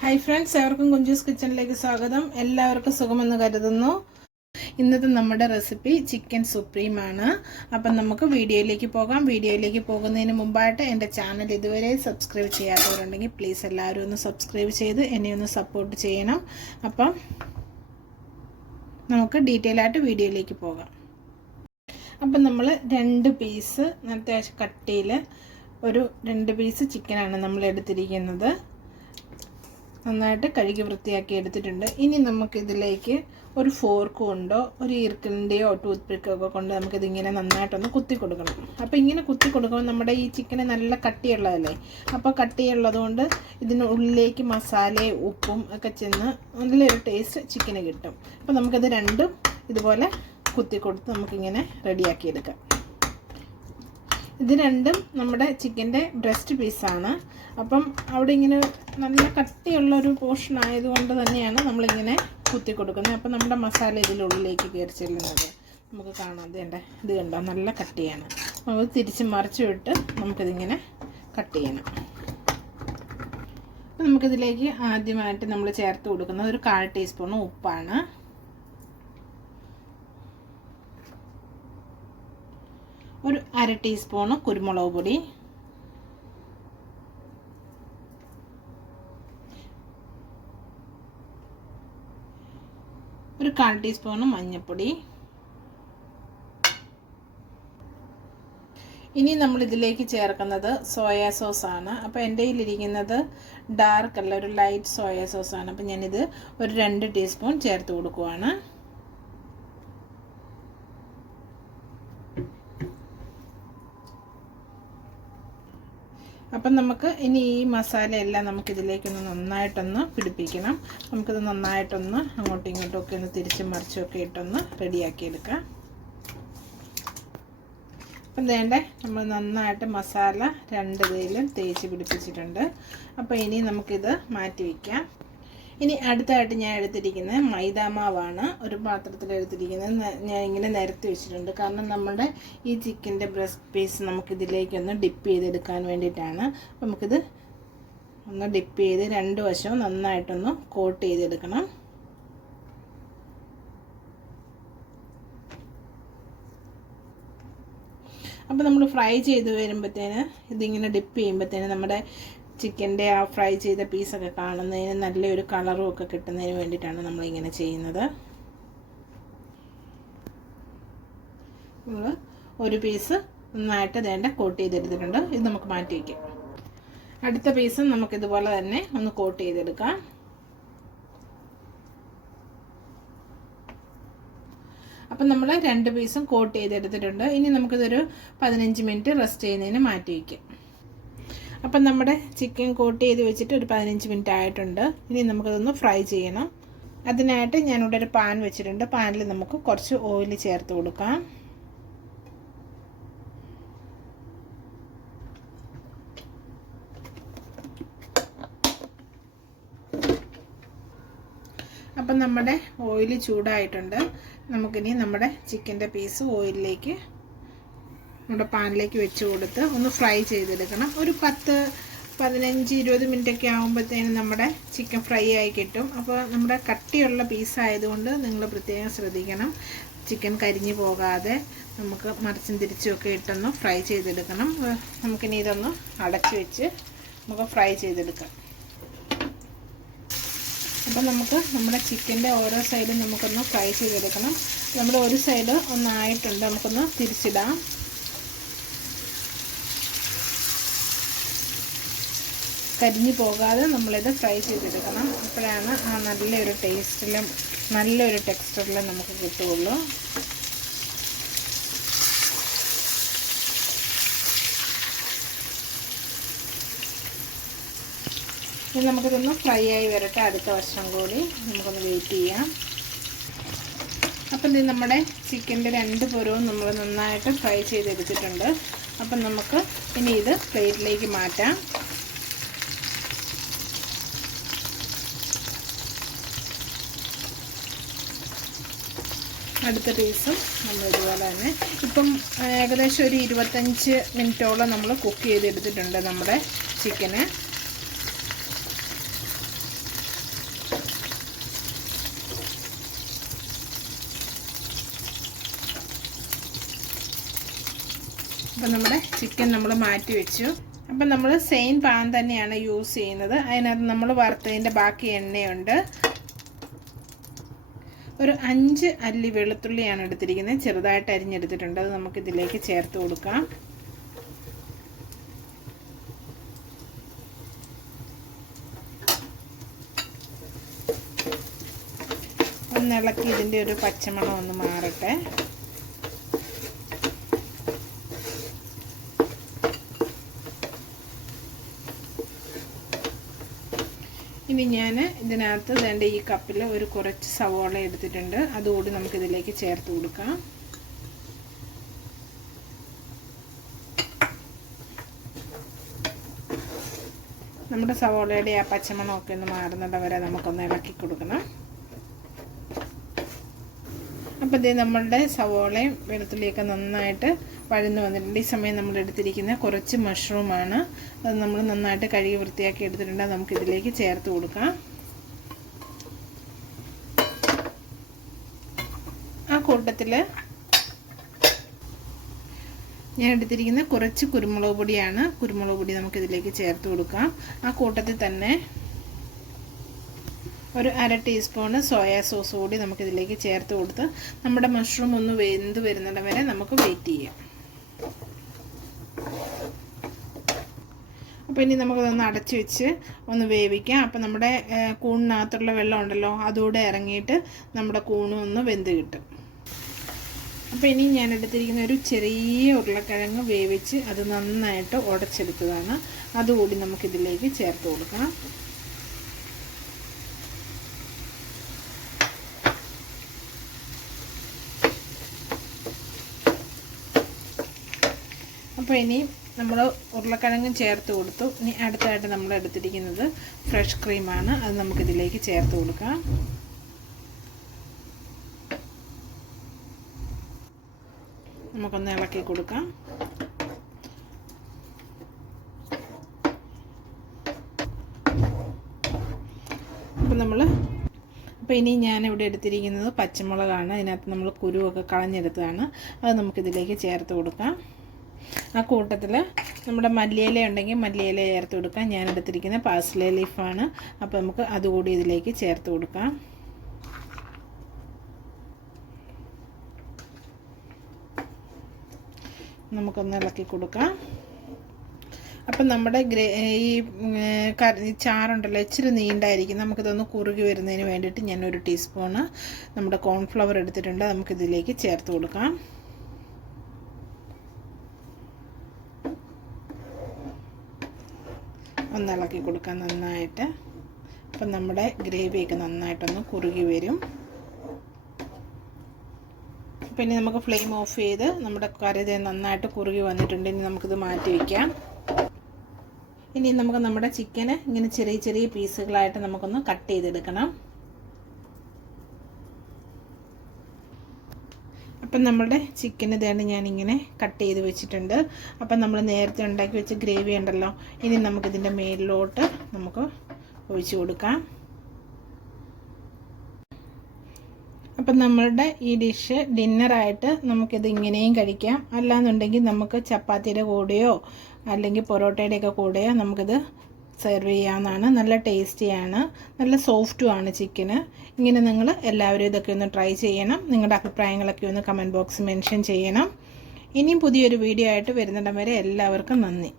Hi friends, എവർക്കും Kunjus കിച്ചണിലേക്ക് സ്വാഗതം. എല്ലാവർക്കും സുഖമെന്ന് കരുതുന്നു. ഇന്നത്തെ നമ്മുടെ റെസിപ്പി ചിക്കൻ സുപ്രീമാണ്. അപ്പം നമുക്ക് വീഡിയോയിലേക്ക് പോകാം. വീഡിയോയിലേക്ക് പോകുന്നതിന് മുമ്പായിട്ട് എൻ്റെ ചാനൽ ഇതുവരെ സബ്സ്ക്രൈബ് ചെയ്യാത്തവരുണ്ടെങ്കിൽ പ്ലീസ് എല്ലാവരും ഒന്ന് സബ്സ്ക്രൈബ് ചെയ്ത് എന്നെ ഒന്ന് സപ്പോർട്ട് ചെയ്യണം. അപ്പം നമുക്ക് ഡീറ്റെയിൽ ആയിട്ട് വീഡിയോയിലേക്ക് പോകാം. അപ്പം നമ്മൾ 2 പീസ് അത്യാവശ്യം കട്ടിയിൽ ഒരു 2 പീസ് ചിക്കനാണ് നമ്മൾ എടുത്തിരിക്കുന്നത്. നന്നായിട്ട് കഴുകി വൃത്തിയാക്കി എടുത്തിട്ടുണ്ട്. ഇനി നമുക്കിതിലേക്ക് ഒരു ഫോർക്ക് കൊണ്ടോ ഒരു ഈർക്കലിൻ്റെയോ ടൂത്ത് പിക്കോ ഒക്കെ കൊണ്ട് നമുക്കിതിങ്ങനെ നന്നായിട്ടൊന്ന് കുത്തി കൊടുക്കണം. അപ്പോൾ ഇങ്ങനെ കുത്തി കൊടുക്കുമ്പോൾ നമ്മുടെ ഈ ചിക്കന് നല്ല കട്ടിയുള്ളതല്ലേ, അപ്പോൾ കട്ടിയുള്ളത് കൊണ്ട് ഇതിന് ഉള്ളിലേക്ക് മസാലയും ഉപ്പും ഒക്കെ ചെന്ന് നല്ലൊരു ടേസ്റ്റ് ചിക്കന് കിട്ടും. അപ്പോൾ നമുക്കിത് രണ്ടും ഇതുപോലെ കുത്തി കൊടുത്ത് നമുക്കിങ്ങനെ റെഡിയാക്കി എടുക്കാം. ഇത് രണ്ടും നമ്മുടെ ചിക്കൻ്റെ ബ്രസ്റ്റ് പീസാണ്. അപ്പം അവിടെ ഇങ്ങനെ നല്ല കട്ടിയുള്ളൊരു പോർഷൻ ആയതുകൊണ്ട് തന്നെയാണ് നമ്മളിങ്ങനെ കുത്തി കൊടുക്കുന്നത്. അപ്പം നമ്മുടെ മസാല ഇതിനുള്ളിലേക്ക് കയറി ചെല്ലുന്നത് നമുക്ക് കാണാം. ഇത് കണ്ടോ, നല്ല കട്ടിയാണ്. നമുക്ക് തിരിച്ച് മറിച്ച് വിട്ട് നമുക്കിതിങ്ങനെ കട്ട് ചെയ്യണം. അപ്പം നമുക്കിതിലേക്ക് ആദ്യമായിട്ട് നമ്മൾ ചേർത്ത് കൊടുക്കുന്നത് ഒരു 1/4 ടീസ്പൂൺ ഉപ്പാണ്. ഒരു 1/2 ടീസ്പൂൺ കുരുമുളക് പൊടി, ഒരു 1/4 ടീസ്പൂൺ മഞ്ഞൾപ്പൊടി. ഇനി നമ്മൾ ഇതിലേക്ക് ചേർക്കുന്നത് സോയാ സോസാണ്. അപ്പോൾ എൻ്റെ കയ്യിലിരിക്കുന്നത് ഡാർക്ക് അല്ല, ഒരു ലൈറ്റ് സോയാ സോസാണ്. അപ്പോൾ ഞാനിത് ഒരു 2 ടീസ്പൂൺ ചേർത്ത് കൊടുക്കുവാണ്. അപ്പം നമുക്ക് ഇനി ഈ മസാല എല്ലാം നമുക്കിതിലേക്കൊന്ന് നന്നായിട്ടൊന്ന് പിടിപ്പിക്കണം. നമുക്കിത് നന്നായിട്ടൊന്ന് അങ്ങോട്ടും ഇങ്ങോട്ടും ഒക്കെ ഒന്ന് തിരിച്ചും മറിച്ചുമൊക്കെ ഇട്ടൊന്ന് റെഡിയാക്കി എടുക്കാം. അപ്പം വേണ്ടേ, നമ്മൾ നന്നായിട്ട് മസാല 2 ഇതിലും തേച്ച് പിടിപ്പിച്ചിട്ടുണ്ട്. അപ്പോൾ ഇനി നമുക്കിത് മാറ്റി വയ്ക്കാം. ഇനി അടുത്തായിട്ട് ഞാൻ എടുത്തിരിക്കുന്നത് മൈദാമാവാണ്. ഒരു പാത്രത്തിൽ എടുത്തിരിക്കുന്നത് ഞാൻ ഇങ്ങനെ നിരത്തി വെച്ചിട്ടുണ്ട്. കാരണം നമ്മുടെ ഈ ചിക്കൻ്റെ ബ്രസ്റ്റ് പീസ് നമുക്കിതിലേക്കൊന്ന് ഡിപ്പ് ചെയ്തെടുക്കാൻ വേണ്ടിയിട്ടാണ്. അപ്പോൾ നമുക്കിത് ഒന്ന് ഡിപ്പ് ചെയ്ത് 2 വശവും നന്നായിട്ടൊന്ന് കോട്ട് ചെയ്തെടുക്കണം. അപ്പോൾ നമ്മൾ ഫ്രൈ ചെയ്ത് വരുമ്പോഴത്തേന് ഇതിങ്ങനെ ഡിപ്പ് ചെയ്യുമ്പോഴത്തേന് നമ്മുടെ ചിക്കൻ്റെ ആ ഫ്രൈ ചെയ്ത പീസൊക്കെ കാണുന്നതിന് നല്ലൊരു കളറും ഒക്കെ കിട്ടുന്നതിന് വേണ്ടിയിട്ടാണ് നമ്മളിങ്ങനെ ചെയ്യുന്നത്. നമ്മൾ ഒരു പീസ് നന്നായിട്ട് വേണ്ട കോട്ട് ചെയ്തെടുത്തിട്ടുണ്ട്. ഇത് നമുക്ക് മാറ്റി വയ്ക്കാം. അടുത്ത പീസും നമുക്കിതുപോലെ തന്നെ ഒന്ന് കോട്ട് ചെയ്തെടുക്കാം. അപ്പം നമ്മൾ 2 പീസും കോട്ട് ചെയ്തെടുത്തിട്ടുണ്ട്. ഇനി നമുക്കിതൊരു 15 മിനിറ്റ് റെസ്റ്റ് ചെയ്യുന്നതിന് മാറ്റി വയ്ക്കാം. അപ്പം നമ്മുടെ ചിക്കൻ കോട്ട് ചെയ്ത് വെച്ചിട്ട് ഒരു 15 മിനിറ്റ് ആയിട്ടുണ്ട്. ഇനി നമുക്കതൊന്ന് ഫ്രൈ ചെയ്യണം. അതിനായിട്ട് ഞാനിവിടെ ഒരു പാൻ വെച്ചിട്ടുണ്ട്. പാനിൽ നമുക്ക് കുറച്ച് ഓയിൽ ചേർത്ത് കൊടുക്കാം. അപ്പം നമ്മുടെ ഓയിൽ ചൂടായിട്ടുണ്ട്. നമുക്കിനി നമ്മുടെ ചിക്കൻ്റെ പീസ് ഓയിലിലേക്ക് നമ്മുടെ പാനിലേക്ക് വെച്ച് കൊടുത്ത് ഒന്ന് ഫ്രൈ ചെയ്തെടുക്കണം. ഒരു 10-15-20 മിനിറ്റൊക്കെ ആകുമ്പോഴത്തേനും നമ്മുടെ ചിക്കൻ ഫ്രൈ ആയി കിട്ടും. അപ്പോൾ നമ്മുടെ കട്ടിയുള്ള പീസായതുകൊണ്ട് നിങ്ങൾ പ്രത്യേകം ശ്രദ്ധിക്കണം, ചിക്കൻ കരിഞ്ഞു പോകാതെ നമുക്ക് മറിച്ചും തിരിച്ചുമൊക്കെ ഇട്ടൊന്ന് ഫ്രൈ ചെയ്തെടുക്കണം. നമുക്കിനി ഇതൊന്ന് അടച്ചു വെച്ച് നമുക്ക് ഫ്രൈ ചെയ്തെടുക്കാം. അപ്പോൾ നമുക്ക് നമ്മുടെ ചിക്കൻ്റെ ഓരോ സൈഡും നമുക്കൊന്ന് ഫ്രൈ ചെയ്തെടുക്കണം. നമ്മുടെ ഒരു സൈഡ് ഒന്നായിട്ടുണ്ട്, നമുക്കൊന്ന് തിരിച്ചിടാം. കരിഞ്ഞു പോകാതെ നമ്മളിത് ഫ്രൈ ചെയ്തെടുക്കണം. അപ്പോഴാണ് ആ നല്ലൊരു ടേസ്റ്റിലും നല്ലൊരു ടെക്സ്ചറിലും നമുക്ക് കിട്ടുകയുള്ളൂ. ഇനി നമുക്കിതൊന്ന് ഫ്രൈ ആയി വരട്ടെ. അടുത്ത വശം കൂടി നമുക്കൊന്ന് വെയിറ്റ് ചെയ്യാം. അപ്പം ഇത് നമ്മുടെ ചിക്കൻ്റെ 2 പുറവും നമ്മൾ നന്നായിട്ട് ഫ്രൈ ചെയ്തെടുത്തിട്ടുണ്ട്. അപ്പം നമുക്ക് ഇനി ഇത് പ്ലേറ്റിലേക്ക് മാറ്റാം. അടുത്ത പീസും നമ്മൾ ഇതുപോലെ തന്നെ ഇപ്പം ഏകദേശം ഒരു 25 മിനിറ്റോളം നമ്മൾ കുക്ക് ചെയ്തെടുത്തിട്ടുണ്ട് നമ്മുടെ ചിക്കന്. അപ്പം നമ്മുടെ ചിക്കൻ നമ്മൾ മാറ്റി വെച്ചു. അപ്പം നമ്മൾ സെയിം പാൻ തന്നെയാണ് യൂസ് ചെയ്യുന്നത്. അതിനകത്ത് നമ്മൾ വറുത്തതിൻ്റെ ബാക്കി എണ്ണയുണ്ട്. ഒരു 5 അല്ലി വെളുത്തുള്ളിയാണ് എടുത്തിരിക്കുന്നത്, ചെറുതായിട്ട് അരിഞ്ഞെടുത്തിട്ടുണ്ട്. അത് നമുക്കിതിലേക്ക് ചേർത്ത് കൊടുക്കാം. ഒന്നിളക്കി ഇതിൻ്റെ ഒരു പച്ചമണം ഒന്ന് മാറട്ടെ. ഇനി ഞാൻ ഇതിനകത്ത് വേണ്ട ഈ കപ്പിൽ ഒരു കുറച്ച് സവോള എടുത്തിട്ടുണ്ട്. അതുകൂടി നമുക്കിതിലേക്ക് ചേർത്ത് കൊടുക്കാം. നമ്മുടെ സവോളയുടെ ആ പച്ചമണമൊക്കെ ഒന്ന് മാറുന്നിടം വരെ നമുക്കൊന്ന് ഇളക്കി കൊടുക്കണം. അപ്പോൾ ഇത് നമ്മളുടെ സവോളയും വെളുത്തുള്ളിയൊക്കെ നന്നായിട്ട് വഴന്നു വന്നിട്ടുണ്ട്. ഈ സമയം നമ്മൾ എടുത്തിരിക്കുന്ന കുറച്ച് മഷ്റൂമാണ്. അത് നമ്മൾ നന്നായിട്ട് കഴുകി വൃത്തിയാക്കി എടുത്തിട്ടുണ്ട്. അത് നമുക്കിതിലേക്ക് ചേർത്ത് കൊടുക്കാം. ആ കൂട്ടത്തിൽ ഞാൻ എടുത്തിരിക്കുന്ന കുറച്ച് കുരുമുളക് പൊടിയാണ്. കുരുമുളക് പൊടി നമുക്കിതിലേക്ക് ചേർത്ത് കൊടുക്കാം. ആ കൂട്ടത്തിൽ തന്നെ ഒരു 1/2 ടീസ്പൂണ് സോയാ സോസ് കൂടി നമുക്കിതിലേക്ക് ചേർത്ത് കൊടുത്ത് നമ്മുടെ മഷ്റൂം ഒന്ന് വെന്ത് വരുന്നിടം വരെ നമുക്ക് വെയിറ്റ് ചെയ്യാം. അപ്പോൾ ഇനി നമുക്കതൊന്ന് അടച്ചു വെച്ച് ഒന്ന് വേവിക്കാം. അപ്പോൾ നമ്മുടെ കൂണിനകത്തുള്ള വെള്ളം ഉണ്ടല്ലോ, അതുകൂടെ ഇറങ്ങിയിട്ട് നമ്മുടെ കൂണും ഒന്ന് വെന്ത് കിട്ടും. അപ്പോൾ ഇനി ഞാൻ എടുത്തിരിക്കുന്ന ഒരു ചെറിയ ഉരുളക്കിഴങ്ങ് വേവിച്ച് അത് നന്നായിട്ട് ഉടച്ചെടുത്തതാണ്. അതുകൂടി നമുക്കിതിലേക്ക് ചേർത്ത് കൊടുക്കാം. അപ്പോൾ ഇനി നമ്മൾ ഉരുളക്കിഴങ്ങും ചേർത്ത് കൊടുത്തു. ഇനി അടുത്തായിട്ട് നമ്മൾ എടുത്തിരിക്കുന്നത് ഫ്രഷ് ക്രീമാണ്. അത് നമുക്കിതിലേക്ക് ചേർത്ത് കൊടുക്കാം. നമുക്കൊന്ന് ഇളക്കി കൊടുക്കാം. അപ്പോൾ ഇനി ഞാനിവിടെ എടുത്തിരിക്കുന്നത് പച്ചമുളകാണ്. അതിനകത്ത് നമ്മൾ കുരുവൊക്കെ കളഞ്ഞെടുത്തതാണ്. അത് നമുക്കിതിലേക്ക് ചേർത്ത് കൊടുക്കാം. ആ കൂട്ടത്തിൽ നമ്മുടെ മല്ലിയില ഉണ്ടെങ്കിൽ മല്ലിയില ചേർത്ത് കൊടുക്കാം. ഞാൻ എടുത്തിരിക്കുന്ന പാഴ്സ്ലി ലീഫാണ്. അപ്പോൾ നമുക്ക് അതുകൂടി ഇതിലേക്ക് ചേർത്ത് കൊടുക്കാം. നമുക്കൊന്ന് ഇളക്കി കൊടുക്കാം. അപ്പം നമ്മുടെ ഈ ചാറുണ്ടല്ലോ ഇച്ചിരി നീണ്ടായിരിക്കും. നമുക്കിതൊന്ന് കുറുകി വരുന്നതിന് വേണ്ടിയിട്ട് ഞാൻ 1 ടീസ്പൂണ് നമ്മുടെ കോൺഫ്ലവർ എടുത്തിട്ടുണ്ട്. നമുക്കിതിലേക്ക് ചേർത്ത് കൊടുക്കാം. ഒന്ന് ഇളക്കി കൊടുക്കാം നന്നായിട്ട്. അപ്പം നമ്മുടെ ഗ്രേവിയൊക്കെ നന്നായിട്ടൊന്ന് കുറുകി വരും. പിന്നെ നമുക്ക് ഫ്ലെയിം ഓഫ് ചെയ്ത് നമ്മുടെ കറി നന്നായിട്ട് കുറുകി വന്നിട്ടുണ്ട്. ഇനി നമുക്കിത് മാറ്റി വയ്ക്കാം. ഇനി നമുക്ക് നമ്മുടെ ചിക്കന് ഇങ്ങനെ ചെറിയ ചെറിയ പീസുകളായിട്ട് നമുക്കൊന്ന് കട്ട് ചെയ്തെടുക്കണം. അപ്പം നമ്മുടെ ചിക്കൻ ഇതാണ് ഞാനിങ്ങനെ കട്ട് ചെയ്ത് വെച്ചിട്ടുണ്ട്. അപ്പം നമ്മൾ നേരത്തെ ഉണ്ടാക്കി വെച്ച ഗ്രേവി ഉണ്ടല്ലോ, ഇനി നമുക്കിതിൻ്റെ മേലിലോട്ട് നമുക്ക് ഒഴിച്ചു കൊടുക്കാം. അപ്പം നമ്മളുടെ ഈ ഡിഷ് ഡിന്നറായിട്ട് നമുക്കിത് ഇങ്ങനെയും കഴിക്കാം. അല്ലാന്നുണ്ടെങ്കിൽ നമുക്ക് ചപ്പാത്തിയുടെ കൂടെയോ അല്ലെങ്കിൽ പൊറോട്ടയുടെയൊക്കെ കൂടെയോ നമുക്കിത് സെർവ് ചെയ്യാവുന്നതാണ്. നല്ല ടേസ്റ്റിയാണ്, നല്ല സോഫ്റ്റുമാണ് ചിക്കന്. ഇങ്ങനെ നിങ്ങൾ എല്ലാവരും ഇതൊക്കെ ഒന്ന് ട്രൈ ചെയ്യണം. നിങ്ങളുടെ അഭിപ്രായങ്ങളൊക്കെ ഒന്ന് കമൻറ്റ് ബോക്സിൽ മെൻഷൻ ചെയ്യണം. ഇനിയും പുതിയൊരു വീഡിയോ ആയിട്ട് വരുന്നിടം വരെ എല്ലാവർക്കും നന്ദി.